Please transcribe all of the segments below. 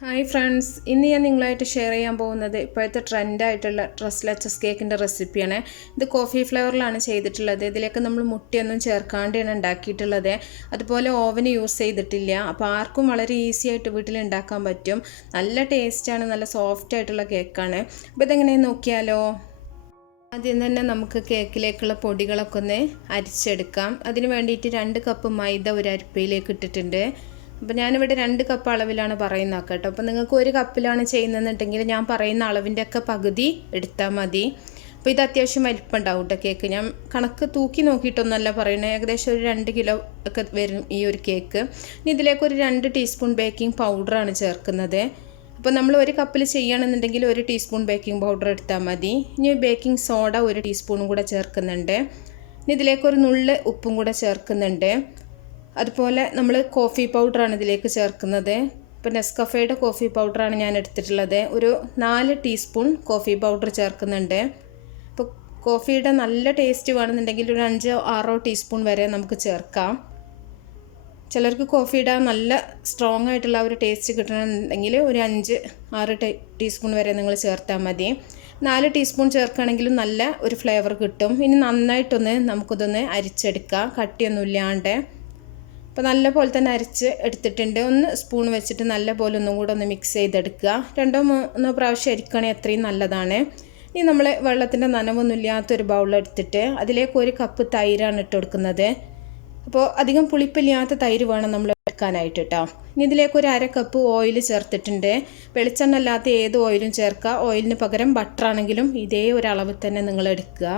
Hi friends, ഇന്ന് ഞാൻ നിങ്ങളായിട്ട് ഷെയർ ചെയ്യാൻ പോകുന്നത് ഇപ്പോഴത്തെ ട്രെൻഡായിട്ടുള്ള ലെച്ചസ് കേക്കിൻ്റെ റെസിപ്പിയാണ്. ഇത് കോഫി ഫ്ലേവറിലാണ് ചെയ്തിട്ടുള്ളത്. ഇതിലേക്ക് നമ്മൾ മുട്ടയൊന്നും ചേർക്കാണ്ടാണ് ഉണ്ടാക്കിയിട്ടുള്ളത്. അതുപോലെ ഓവന് യൂസ് ചെയ്തിട്ടില്ല. അപ്പോൾ ആർക്കും വളരെ ഈസി ആയിട്ട് വീട്ടിൽ ഉണ്ടാക്കാൻ പറ്റും. നല്ല ടേസ്റ്റാണ്, നല്ല സോഫ്റ്റ് ആയിട്ടുള്ള കേക്കാണ്. അപ്പോൾ ഇതെങ്ങനെയെന്ന് നോക്കിയാലോ. ആദ്യം തന്നെ നമുക്ക് കേക്കിലേക്കുള്ള പൊടികളൊക്കെ ഒന്ന് അരിച്ചെടുക്കാം. അതിന് വേണ്ടിയിട്ട് 2 കപ്പ് മൈദ ഒരു അരിപ്പയിലേക്ക് ഇട്ടിട്ടുണ്ട്. അപ്പോൾ ഞാനിവിടെ 2 കപ്പ് അളവിലാണ് പറയുന്നത് കേട്ടോ. അപ്പോൾ നിങ്ങൾക്ക് 1 കപ്പിലാണ് ചെയ്യുന്നതെന്നുണ്ടെങ്കിൽ ഞാൻ പറയുന്ന അളവിൻ്റെ ഒക്കെ പകുതി എടുത്താൽ മതി. അപ്പോൾ ഇത് അത്യാവശ്യം വലിപ്പം ഉണ്ടാവും കേട്ടോ കേക്ക്. ഞാൻ കണക്ക് തൂക്കി നോക്കിയിട്ടൊന്നുമല്ല പറയുന്നത്. ഏകദേശം ഒരു 2 കിലോ ഒക്കെ വരും ഈ ഒരു കേക്ക്. ഇനി ഇതിലേക്ക് ഒരു 2 ടീസ്പൂൺ ബേക്കിംഗ് പൗഡറാണ് ചേർക്കുന്നത്. അപ്പോൾ നമ്മൾ 1 കപ്പിൽ ചെയ്യുകയാണെന്നുണ്ടെങ്കിൽ 1 ടീസ്പൂൺ ബേക്കിംഗ് പൗഡർ എടുത്താൽ മതി. ഇനി ബേക്കിംഗ് സോഡ 1 ടീസ്പൂണും കൂടെ ചേർക്കുന്നുണ്ട്. ഇനി ഇതിലേക്ക് ഒരു നുള്ള് ഉപ്പും കൂടെ ചേർക്കുന്നുണ്ട്. അതുപോലെ നമ്മൾ കോഫി പൗഡറാണ് ഇതിലേക്ക് ചേർക്കുന്നത്. ഇപ്പോൾ നെസ്കഫേയുടെ കോഫി പൗഡറാണ് ഞാൻ എടുത്തിട്ടുള്ളത്. ഒരു 4 ടീസ്പൂൺ കോഫി പൗഡർ ചേർക്കുന്നുണ്ട്. ഇപ്പോൾ കോഫിയുടെ നല്ല ടേസ്റ്റ് വേണമെന്നുണ്ടെങ്കിൽ ഒരു 5-6 ടീസ്പൂൺ വരെ നമുക്ക് ചേർക്കാം. ചിലർക്ക് കോഫിയുടെ നല്ല സ്ട്രോങ് ആയിട്ടുള്ള ഒരു ടേസ്റ്റ് കിട്ടണമെന്നുണ്ടെങ്കിൽ ഒരു 5-6 ടീസ്പൂൺ വരെ നിങ്ങൾ ചേർത്താൽ മതി. 4 ടീസ്പൂൺ ചേർക്കുകയാണെങ്കിലും നല്ല ഒരു ഫ്ലേവർ കിട്ടും. ഇനി നന്നായിട്ടൊന്ന് നമുക്കിതൊന്ന് അരിച്ചെടുക്കാം, കട്ടിയൊന്നും ഇല്ലാണ്ട്. അപ്പോൾ നല്ല പോലെ തന്നെ അരച്ച് എടുത്തിട്ടുണ്ട്. ഒന്ന് സ്പൂൺ വെച്ചിട്ട് നല്ല പോലെ ഒന്നും കൂടെ ഒന്ന് മിക്സ് ചെയ്തെടുക്കുക. 2-3 പ്രാവശ്യം അരിക്കുകയാണെങ്കിൽ അത്രയും നല്ലതാണ്. ഇനി നമ്മൾ വെള്ളത്തിൻ്റെ നനവൊന്നും ഇല്ലാത്തൊരു ബൗളെടുത്തിട്ട് അതിലേക്ക് 1 കപ്പ് തൈരാണ് ഇട്ട് കൊടുക്കുന്നത്. അപ്പോൾ അധികം പുളിപ്പില്ലാത്ത തൈര് വേണം നമ്മൾ എടുക്കാനായിട്ട് കേട്ടോ. ഇനി ഇതിലേക്ക് ഒരു 1/2 കപ്പ് ഓയിൽ ചേർത്തിട്ടുണ്ട്. വെളിച്ചെണ്ണ അല്ലാത്ത ഏത് ഓയിലും ചേർക്കുക. ഓയിലിന് പകരം ബട്ടറാണെങ്കിലും ഇതേ ഒരു അളവിൽ തന്നെ നിങ്ങൾ എടുക്കുക.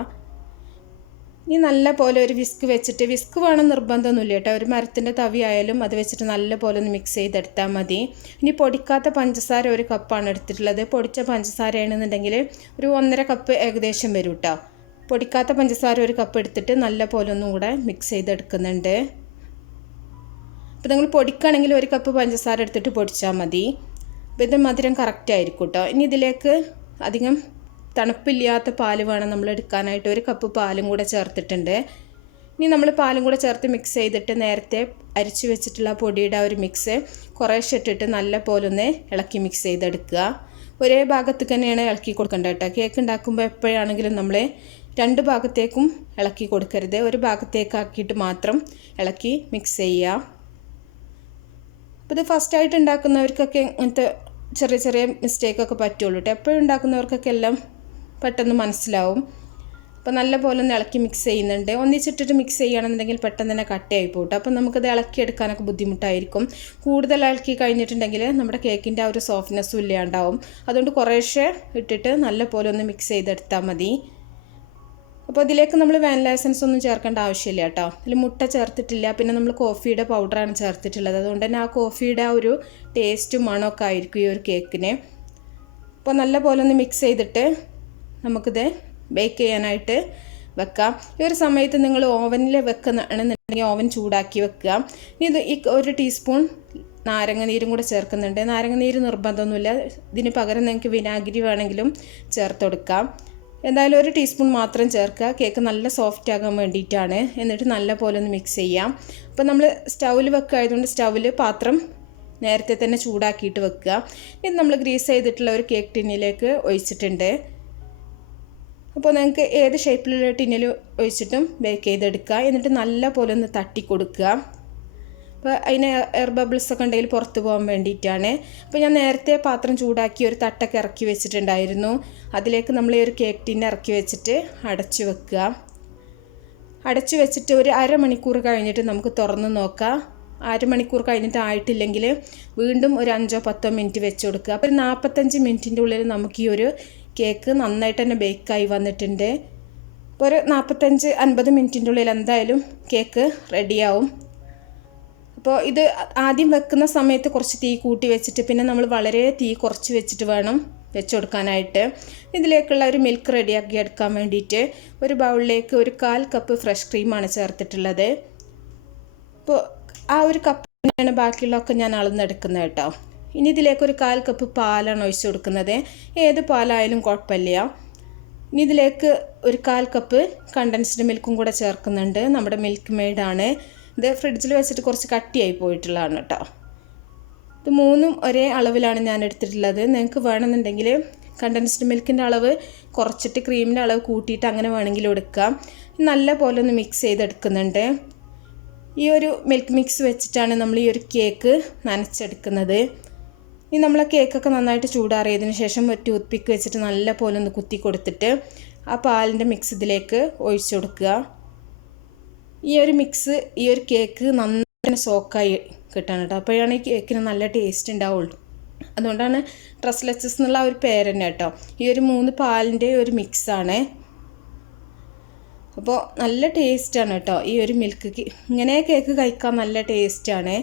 ഇനി നല്ല പോലെ ഒരു വിസ്ക് വെച്ചിട്ട്, വിസ്ക് വേണം നിർബന്ധമൊന്നുമില്ല കേട്ടോ. ഒരു മരത്തിൻ്റെ തവി ആയാലും അത് വെച്ചിട്ട് നല്ല പോലെ ഒന്ന് മിക്സ് ചെയ്തെടുത്താൽ മതി. ഇനി പൊടിക്കാത്ത പഞ്ചസാര 1 കപ്പാണ് എടുത്തിട്ടുള്ളത്. പൊടിച്ച പഞ്ചസാരയാണെന്നുണ്ടെങ്കിൽ ഒരു 1.5 കപ്പ് ഏകദേശം വരും കേട്ടോ. പൊടിക്കാത്ത പഞ്ചസാര 1 കപ്പ് എടുത്തിട്ട് നല്ല പോലെ ഒന്നും കൂടെ മിക്സ് ചെയ്തെടുക്കുന്നുണ്ട്. അപ്പോൾ നിങ്ങൾ പൊടിക്കുകയാണെങ്കിൽ 1 കപ്പ് പഞ്ചസാര എടുത്തിട്ട് പൊടിച്ചാൽ മതി. അപ്പോൾ ഇത് മധുരം കറക്റ്റ് ആയിരിക്കും കേട്ടോ. ഇനി ഇതിലേക്ക് അധികം തണുപ്പില്ലാത്ത പാല് വേണം നമ്മൾ എടുക്കാനായിട്ട്. 1 കപ്പ് പാലും കൂടെ ചേർത്തിട്ടുണ്ട്. ഇനി നമ്മൾ പാലും കൂടെ ചേർത്ത് മിക്സ് ചെയ്തിട്ട് നേരത്തെ അരിച്ചു വെച്ചിട്ടുള്ള പൊടിയുടെ ഒരു മിക്സ് കുറേശ്ശെ ഇട്ടിട്ട് നല്ല പോലെ ഒന്ന് ഇളക്കി മിക്സ് ചെയ്തെടുക്കുക. ഒരേ ഭാഗത്തേക്ക് തന്നെയാണ് ഇളക്കി കൊടുക്കേണ്ടത് കേട്ടോ. കേക്ക് ഉണ്ടാക്കുമ്പോൾ എപ്പോഴാണെങ്കിലും നമ്മൾ 2 ഭാഗത്തേക്കും ഇളക്കി കൊടുക്കരുത്. ഒരു ഭാഗത്തേക്കാക്കിയിട്ട് മാത്രം ഇളക്കി മിക്സ് ചെയ്യുക. അപ്പോൾ ഇത് ഫസ്റ്റായിട്ട് ഉണ്ടാക്കുന്നവർക്കൊക്കെ ഇങ്ങനത്തെ ചെറിയ ചെറിയ മിസ്റ്റേക്കൊക്കെ പറ്റുള്ളൂ കേട്ടോ. എപ്പോഴും ഉണ്ടാക്കുന്നവർക്കൊക്കെ എല്ലാം പെട്ടെന്ന് മനസ്സിലാവും. അപ്പോൾ നല്ല പോലെ ഒന്ന് ഇളക്കി മിക്സ് ചെയ്യുന്നുണ്ട്. ഒന്നിച്ചിട്ടിട്ട് മിക്സ് ചെയ്യുകയാണെന്നുണ്ടെങ്കിൽ പെട്ടെന്ന് തന്നെ കട്ടയായി പോട്ടെ. അപ്പോൾ നമുക്കത് ഇളക്കിയെടുക്കാനൊക്കെ ബുദ്ധിമുട്ടായിരിക്കും. കൂടുതൽ ഇളക്കി കഴിഞ്ഞിട്ടുണ്ടെങ്കിൽ നമ്മുടെ കേക്കിൻ്റെ ആ ഒരു സോഫ്റ്റ്നെസ്സും ഇല്ലാണ്ടാവും. അതുകൊണ്ട് കുറേശ്ശെ ഇട്ടിട്ട് നല്ല പോലെ ഒന്ന് മിക്സ് ചെയ്തെടുത്താൽ മതി. അപ്പോൾ ഇതിലേക്ക് നമ്മൾ വാനില എസൻസ് ഒന്നും ചേർക്കേണ്ട ആവശ്യമില്ല കേട്ടോ. അതിൽ മുട്ട ചേർത്തിട്ടില്ല. പിന്നെ നമ്മൾ കോഫിയുടെ പൗഡറാണ് ചേർത്തിട്ടുള്ളത്. അതുകൊണ്ട് തന്നെ ആ കോഫിയുടെ ആ ഒരു ടേസ്റ്റും മണമൊക്കെ ആയിരിക്കും ഈ ഒരു കേക്കിന്. അപ്പോൾ നല്ല പോലെ ഒന്ന് മിക്സ് ചെയ്തിട്ട് നമുക്കിത് ബേക്ക് ചെയ്യാനായിട്ട് വെക്കാം. ഈ ഒരു സമയത്ത് നിങ്ങൾ ഓവനിൽ വെക്കുകയാണെന്നുണ്ടെങ്കിൽ ഓവൻ ചൂടാക്കി വെക്കുക. ഇത് 1 ടീസ്പൂൺ നാരങ്ങ നീരും കൂടെ ചേർക്കുന്നുണ്ട്. നാരങ്ങ നീര് നിർബന്ധമൊന്നുമില്ല. ഇതിന് പകരം നിങ്ങൾക്ക് വിനാഗിരി വേണമെങ്കിലും ചേർത്ത് കൊടുക്കാം. എന്തായാലും 1 ടീസ്പൂൺ മാത്രം ചേർക്കുക. കേക്ക് നല്ല സോഫ്റ്റ് ആകാൻ വേണ്ടിയിട്ടാണ്. എന്നിട്ട് നല്ല പോലെ ഒന്ന് മിക്സ് ചെയ്യാം. അപ്പോൾ നമ്മൾ സ്റ്റൗവിൽ വെക്കുക ആയതുകൊണ്ട് സ്റ്റൗവിൽ പാത്രം നേരത്തെ തന്നെ ചൂടാക്കിയിട്ട് വെക്കുക. ഇത് നമ്മൾ ഗ്രീസ് ചെയ്തിട്ടുള്ള ഒരു കേക്ക് ടിന്നിലേക്ക് ഒഴിച്ചിട്ടുണ്ട്. അപ്പോൾ നിങ്ങൾക്ക് ഏത് ഷേപ്പിലുള്ള ടിന്നിൽ ഒഴിച്ചിട്ടും ബേക്ക് ചെയ്തെടുക്കുക. എന്നിട്ട് നല്ല പോലെ ഒന്ന് തട്ടി കൊടുക്കുക. അപ്പോൾ അതിന് എയർ ബബിൾസൊക്കെ ഉണ്ടെങ്കിൽ പുറത്ത് പോകാൻ വേണ്ടിയിട്ടാണ്. അപ്പോൾ ഞാൻ നേരത്തെ പാത്രം ചൂടാക്കി ഒരു തട്ടൊക്കെ ഇറക്കി വെച്ചിട്ടുണ്ടായിരുന്നു. അതിലേക്ക് നമ്മൾ ഈ ഒരു കേക്ക് ടിന്ന് ഇറക്കി വെച്ചിട്ട് അടച്ചു വെക്കുക. അടച്ചു വെച്ചിട്ട് ഒരു 1/2 മണിക്കൂർ കഴിഞ്ഞിട്ട് നമുക്ക് തുറന്ന് നോക്കാം. 1/2 മണിക്കൂർ കഴിഞ്ഞിട്ട് ആയിട്ടില്ലെങ്കിൽ വീണ്ടും ഒരു 5-10 മിനിറ്റ് വെച്ച് കൊടുക്കുക. അപ്പോൾ ഒരു 45 മിനിറ്റിൻ്റെ ഉള്ളിൽ നമുക്ക് ഈ ഒരു കേക്ക് നന്നായിട്ട് തന്നെ ബേക്കായി വന്നിട്ടുണ്ട്. അപ്പോൾ ഒരു 45-50 മിനിറ്റിൻ്റെ ഉള്ളിൽ എന്തായാലും കേക്ക് റെഡിയാവും. അപ്പോൾ ഇത് ആദ്യം വെക്കുന്ന സമയത്ത് കുറച്ച് തീ കൂട്ടി വെച്ചിട്ട് പിന്നെ നമ്മൾ വളരെ തീ കുറച്ച് വെച്ചിട്ട് വേണം വെച്ച് കൊടുക്കാനായിട്ട്. ഇതിലേക്കുള്ള ഒരു മിൽക്ക് റെഡിയാക്കി എടുക്കാൻ വേണ്ടിയിട്ട് ഒരു ബൗളിലേക്ക് ഒരു 1/4 കപ്പ് ഫ്രഷ് ക്രീമാണ് ചേർത്തിട്ടുള്ളത്. അപ്പോൾ ആ ഒരു കപ്പിനാണ് ബാക്കിയുള്ളതൊക്കെ ഞാൻ അളന്നെടുക്കുന്നത് കേട്ടോ. ഇനി ഇതിലേക്ക് ഒരു 1/4 കപ്പ് പാലാണ് ഒഴിച്ച് കൊടുക്കുന്നത്. ഏത് പാലായാലും കുഴപ്പമില്ല. ഇനി ഇതിലേക്ക് ഒരു 1/4 കപ്പ് കണ്ടൻസ്ഡ് മിൽക്കും കൂടെ ചേർക്കുന്നുണ്ട്. നമ്മുടെ മിൽക്ക് മെയ്ഡാണ് ഇത്. ഫ്രിഡ്ജിൽ വെച്ചിട്ട് കുറച്ച് കട്ടിയായി പോയിട്ടുള്ളതാണ് കേട്ടോ. ഇത് മൂന്നും ഒരേ അളവിലാണ് ഞാൻ എടുത്തിട്ടുള്ളത്. നിങ്ങൾക്ക് വേണമെന്നുണ്ടെങ്കിൽ കണ്ടൻസ്ഡ് മിൽക്കിൻ്റെ അളവ് കുറച്ചിട്ട് ക്രീമിൻ്റെ അളവ് കൂട്ടിയിട്ട് അങ്ങനെ വേണമെങ്കിലും എടുക്കാം. നല്ല പോലെ ഒന്ന് മിക്സ് ചെയ്തെടുക്കുന്നുണ്ട്. ഈ ഒരു മിൽക്ക് മിക്സ് വെച്ചിട്ടാണ് നമ്മൾ ഈ ഒരു കേക്ക് നനച്ചെടുക്കുന്നത്. ഇനി നമ്മളെ കേക്കൊക്കെ നന്നായിട്ട് ചൂടാറിയതിന് ശേഷം ഒരു ടൂത്ത് പിക്ക് വെച്ചിട്ട് നല്ല പോലെ ഒന്ന് കുത്തി കൊടുത്തിട്ട് ആ പാലിൻ്റെ മിക്സ് ഇതിലേക്ക് ഒഴിച്ചു കൊടുക്കുക. ഈ ഒരു മിക്സ് ഈ ഒരു കേക്ക് നന്നായിട്ട് സോക്കായി കിട്ടാൻ കേട്ടോ. അപ്പോഴാണ് ഈ കേക്കിന് നല്ല ടേസ്റ്റ് ഉണ്ടാവുള്ളൂ. അതുകൊണ്ടാണ് ഡ്രസ് ലെച്ചസ് എന്നുള്ള ഒരു പേര് തന്നെ കേട്ടോ. ഈ ഒരു 3 പാലിൻ്റെ ഒരു മിക്സാണ്. അപ്പോൾ നല്ല ടേസ്റ്റാണ് കേട്ടോ ഈ ഒരു മിൽക്ക് ഇങ്ങനെ കേക്ക് കഴിക്കാൻ നല്ല ടേസ്റ്റാണ്.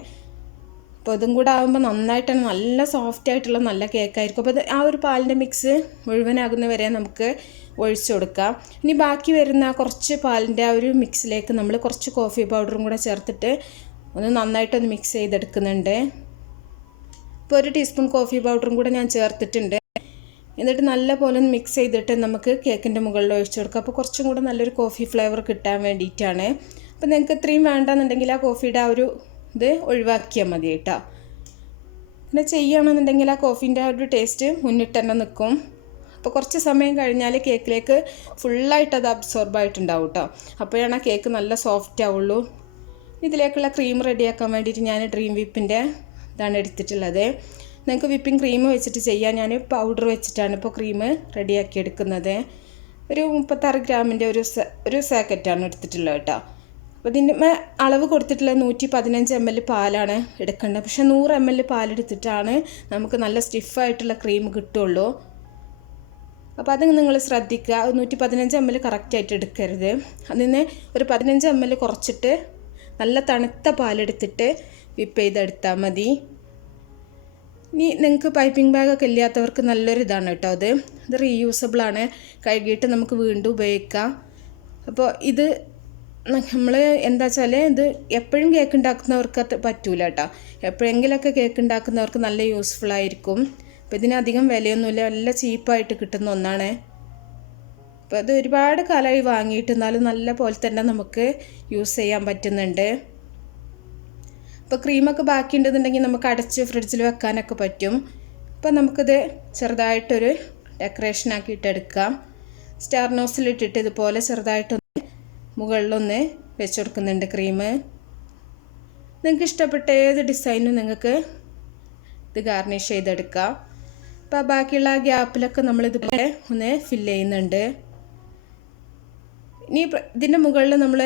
അപ്പോൾ ഇതും കൂടെ ആകുമ്പോൾ നന്നായിട്ടാണ് നല്ല സോഫ്റ്റ് ആയിട്ടുള്ള നല്ല കേക്കായിരിക്കും. അപ്പോൾ ആ ഒരു പാലിൻ്റെ മിക്സ് മുഴുവനാകുന്ന വരെ നമുക്ക് ഒഴിച്ചു കൊടുക്കാം. ഇനി ബാക്കി വരുന്ന കുറച്ച് പാലിൻ്റെ ആ ഒരു മിക്സിലേക്ക് നമ്മൾ കുറച്ച് കോഫി പൗഡറും കൂടെ ചേർത്തിട്ട് ഒന്ന് നന്നായിട്ടൊന്ന് മിക്സ് ചെയ്തെടുക്കുന്നുണ്ട്. ഇപ്പോൾ 1 ടീസ്പൂൺ കോഫി പൗഡറും കൂടെ ഞാൻ ചേർത്തിട്ടുണ്ട്. എന്നിട്ട് നല്ല പോലെ ഒന്ന് മിക്സ് ചെയ്തിട്ട് നമുക്ക് കേക്കിൻ്റെ മുകളിൽ ഒഴിച്ചു കൊടുക്കാം. അപ്പോൾ കുറച്ചും കൂടെ നല്ലൊരു കോഫി ഫ്ലേവർ കിട്ടാൻ വേണ്ടിയിട്ടാണ്. അപ്പോൾ നിങ്ങൾക്ക് ഇത്രയും വേണ്ടെന്നുണ്ടെങ്കിൽ ആ കോഫിയുടെ ആ ഒരു ഇത് ഒഴിവാക്കിയാൽ മതി കേട്ടോ. പിന്നെ ചെയ്യുകയാണെന്നുണ്ടെങ്കിൽ ആ കോഫീൻ്റെ ആ ഒരു ടേസ്റ്റ് മുന്നിട്ട് തന്നെ നിൽക്കും. അപ്പോൾ കുറച്ച് സമയം കഴിഞ്ഞാൽ കേക്കിലേക്ക് ഫുള്ളായിട്ട് അത് അബ്സോർബായിട്ടുണ്ടാവും കേട്ടോ. അപ്പോഴാണ് ആ കേക്ക് നല്ല സോഫ്റ്റ് ആവുള്ളൂ. ഇതിലേക്കുള്ള ക്രീം റെഡിയാക്കാൻ വേണ്ടിയിട്ട് ഞാൻ ഡ്രീം വിപ്പിൻ്റെ ഇതാണ് എടുത്തിട്ടുള്ളത്. നിങ്ങൾക്ക് വിപ്പിംഗ് ക്രീം വെച്ചിട്ട് ചെയ്യാം. ഞാൻ പൗഡർ വെച്ചിട്ടാണ് ഇപ്പോൾ ക്രീം റെഡിയാക്കി എടുക്കുന്നത്. ഒരു 36 ഗ്രാമിൻ്റെ ഒരു സാക്കറ്റാണ് എടുത്തിട്ടുള്ളത് കേട്ടോ. അപ്പോൾ ഇതിൻ്റെ അളവ് കൊടുത്തിട്ടുള്ളത് 115 ml പാലാണ് എടുക്കേണ്ടത്. പക്ഷേ 100 ml പാലെടുത്തിട്ടാണ് നമുക്ക് നല്ല സ്റ്റിഫായിട്ടുള്ള ക്രീം കിട്ടുള്ളൂ. അപ്പോൾ അത് നിങ്ങൾ ശ്രദ്ധിക്കുക. 115 ml കറക്റ്റായിട്ട് എടുക്കരുത്. അതിന് ഒരു 15 ml കുറച്ചിട്ട് നല്ല തണുത്ത പാലെടുത്തിട്ട് വിപ്പ് ചെയ്തെടുത്താൽ മതി. ഇനി നിങ്ങൾക്ക് പൈപ്പിംഗ് ബാഗൊക്കെ ഇല്ലാത്തവർക്ക് നല്ലൊരു ഇതാണ് കേട്ടോ. ഇത് റീയൂസബിളാണ്. കഴുകിയിട്ട് നമുക്ക് വീണ്ടും ഉപയോഗിക്കാം. അപ്പോൾ ഇത് നമ്മൾ എന്താ വെച്ചാൽ ഇത് എപ്പോഴും കേക്ക് ഉണ്ടാക്കുന്നവർക്ക് പറ്റൂല കേട്ടോ. എപ്പോഴെങ്കിലുമൊക്കെ കേക്ക് ഉണ്ടാക്കുന്നവർക്ക് നല്ല യൂസ്ഫുൾ ആയിരിക്കും. അപ്പോൾ ഇതിനധികം വിലയൊന്നുമില്ല, നല്ല ചീപ്പായിട്ട് കിട്ടുന്ന ഒന്നാണ്. അപ്പോൾ അത് ഒരുപാട് കാലമായി വാങ്ങിയിട്ട് എന്നാലും നല്ല പോലെ തന്നെ നമുക്ക് യൂസ് ചെയ്യാൻ പറ്റുന്നുണ്ട്. അപ്പോൾ ക്രീമൊക്കെ ബാക്കിയുണ്ടെന്നുണ്ടെങ്കിൽ നമുക്ക് അടച്ച് ഫ്രിഡ്ജിൽ വെക്കാനൊക്കെ പറ്റും. അപ്പോൾ നമുക്കിത് ചെറുതായിട്ടൊരു ഡെക്കറേഷൻ ആക്കിയിട്ടെടുക്കാം. സ്റ്റാർ നോസിലിട്ടിട്ട് ഇതുപോലെ ചെറുതായിട്ടൊന്ന് മുകളിലൊന്ന് വെച്ച് കൊടുക്കുന്നുണ്ട് ക്രീം. നിങ്ങൾക്ക് ഇഷ്ടപ്പെട്ട ഏത് ഡിസൈനും നിങ്ങൾക്ക് ഇത് ഗാർണിഷ് ചെയ്തെടുക്കാം. അപ്പോൾ ബാക്കിയുള്ള ഗ്യാപ്പിലൊക്കെ നമ്മളിതുപോലെ ഒന്ന് ഫില്ല് ചെയ്യുന്നുണ്ട്. ഇനി ഇതിൻ്റെ മുകളിൽ നമ്മൾ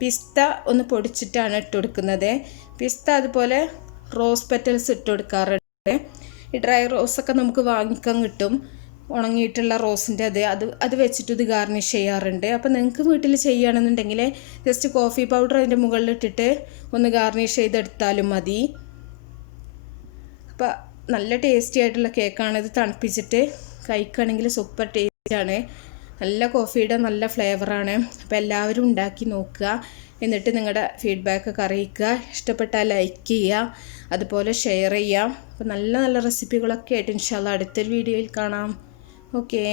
പിസ്ത ഒന്ന് പൊടിച്ചിട്ടാണ് ഇട്ട് കൊടുക്കുന്നത്. പിസ്ത അതുപോലെ റോസ് പെറ്റൽസ് ഇട്ട് കൊടുക്കാറുണ്ട്. ഈ ഡ്രൈ റോസൊക്കെ നമുക്ക് വാങ്ങിക്കാൻ കിട്ടും, ഉണങ്ങിയിട്ടുള്ള റോസിൻ്റെ അത് വെച്ചിട്ട് ഇത് ഗാർണിഷ് ചെയ്യാറുണ്ട്. അപ്പോൾ നിങ്ങൾക്ക് വീട്ടിൽ ചെയ്യുകയാണെന്നുണ്ടെങ്കിൽ ജസ്റ്റ് കോഫി പൗഡർ അതിൻ്റെ മുകളിലിട്ടിട്ട് ഒന്ന് ഗാർണിഷ് ചെയ്തെടുത്താലും മതി. അപ്പോൾ നല്ല ടേസ്റ്റി ആയിട്ടുള്ള കേക്കാണ്. ഇത് തണുപ്പിച്ചിട്ട് കഴിക്കുകയാണെങ്കിൽ സൂപ്പർ ടേസ്റ്റാണ്. നല്ല കോഫിയുടെ നല്ല ഫ്ലേവറാണ്. അപ്പോൾ എല്ലാവരും ഉണ്ടാക്കി നോക്കുക. എന്നിട്ട് നിങ്ങളുടെ ഫീഡ്ബാക്കൊക്കെ അറിയിക്കുക. ഇഷ്ടപ്പെട്ടാൽ ലൈക്ക് ചെയ്യുക, അതുപോലെ ഷെയർ ചെയ്യുക. അപ്പോൾ നല്ല നല്ല റെസിപ്പികളൊക്കെ ആയിട്ട് ഇൻഷാല്ലാ അടുത്തൊരു വീഡിയോയിൽ കാണാം. ഓക്കേ.